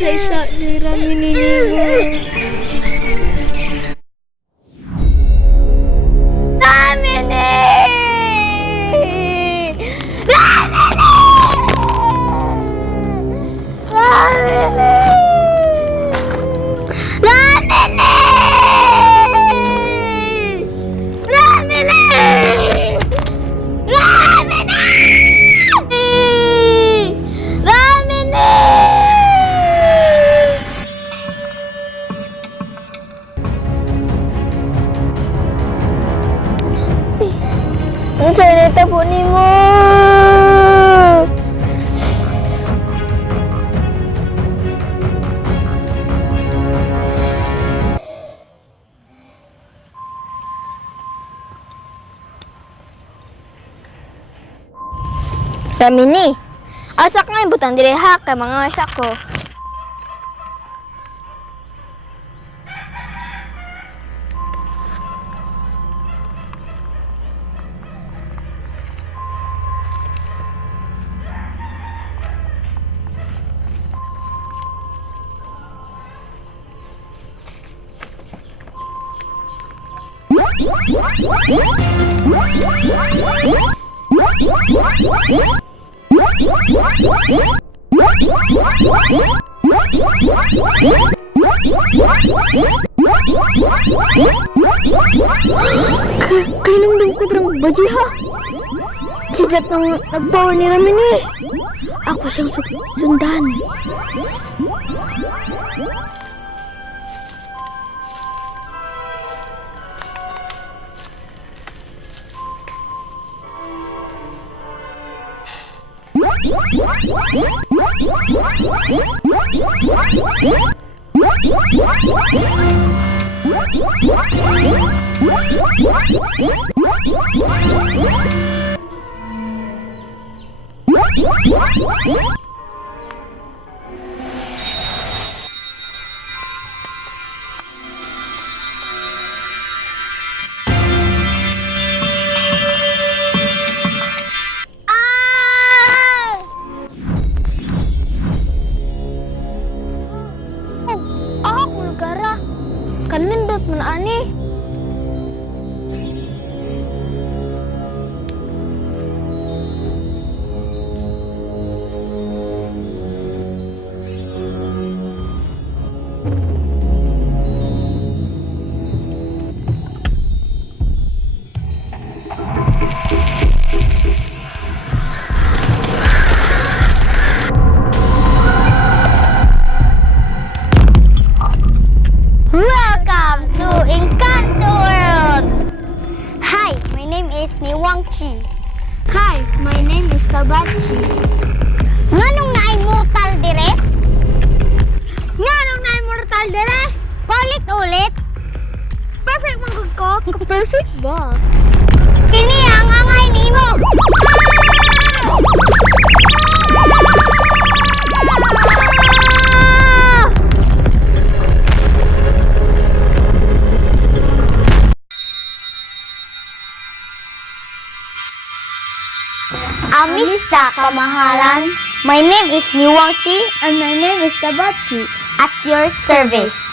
isa ni Ramini nimo. Ramini! Ang salita po ni mo. Ramini, asa ka nga ibutang dire ha kay mga wasa ko. Kainamdam ko drang baji ha. Sijat nang nagpower ni Ramini. Ako siyang sundan. Kanindot man ani. Welcome to Engkanto World! Hi, my name is She. Hi, my name is She. Nganong na-immortal dire? Nganong na-immortal dire? Paulit-ulit? Perfect manggod ko. Perfect ba? Kini ang angay nimo. Amista Kamahalan. My name is She. And my name is She. At your service.